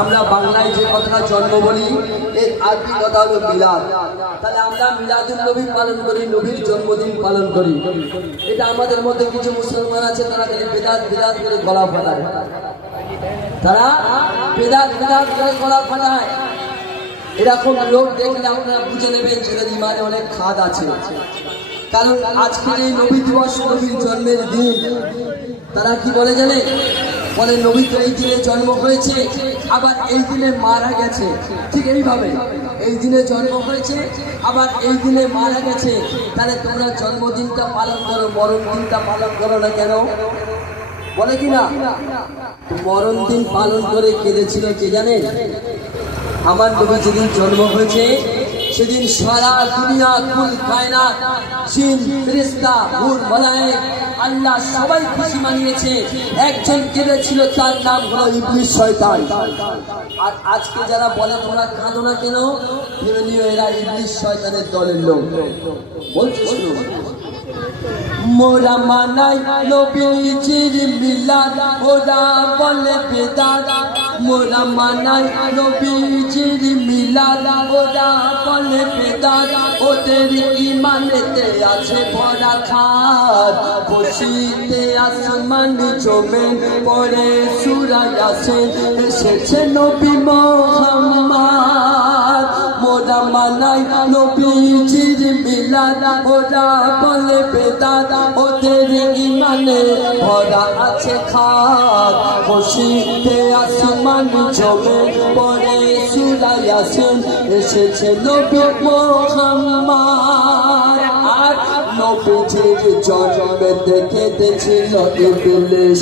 আমরা বাংলায় যে কথা জন্ম বলি এর আরবি কথা হলো মিলাদ। তাহলে আমরা মিলাদুন নবী পালন করি, নবীর জন্মদিন পালন করি। এটা আমাদের মধ্যে কিছু মুসলমান আছে, তারা বেদাত বেদাত করে গলা ফাটায়, তারা বেদাত বেদাত করে গলা ফাটায়। এরকম লোক দেখলে আপনারা বুঝে নেবেন যে ইমানে অনেক খাদ আছে। কারণ আজকের এই নবী দিবস, নবীর জন্মের দিন, তারা কি বলে জানে? বলে নবী তো এই দিনে জন্ম হয়েছে, আবার এই দিনে মারা গেছে। ঠিক এইভাবে এই দিনে জন্ম হয়েছে, আবার এই দিনে মারা গেছে। তাহলে তোমরা জন্মদিনটা পালন করো, মরণ দিনটা পালন করো না কেন? বলে কিনা? মরণ দিন পালন করে কেঁদেছিল কে জানে? আমার নবী যেদিন জন্ম হয়েছে সেদিন সারা দুনিয়া, কুল কায়নাত, জিন, ফেরেশতা, নূর, মালায়েক, আল্লাহ সবাই খুশি মানিয়েছে। একজন কেঁদেছিল, তার নাম হলো ইবলিস, শয়তান। আর আজকে যারা বলে তোমরা কাঁদো না কেন, ভেবে নিও এরা ইবলিস শয়তানের দলের লোক। বলছি শুনো, মোরা মানাই নবীজির মিলাদ, ওরা বলে বেদাত। মোরা মানাই নবীজির মিলাদ, ওরা বলে বেদাত। ওদের ইমানেতে আছে ভরা খাদ, খুশিতে আসমান জমে পড়ে সূরা ইয়াসিন, এসেছে নবী মুহাম্মদ। মোরা মানাই নবীজির মিলাদ, ওরা বলে বেদাত। ওদের ইমানে ভরা আছে খাদ, খুশিতে আসমান জমে পড়ে সূরা ইয়াসিন, এসেছে নবী মুহাম্মদ। আর নবীজির জন্মে দেখেছিল ইবলিস।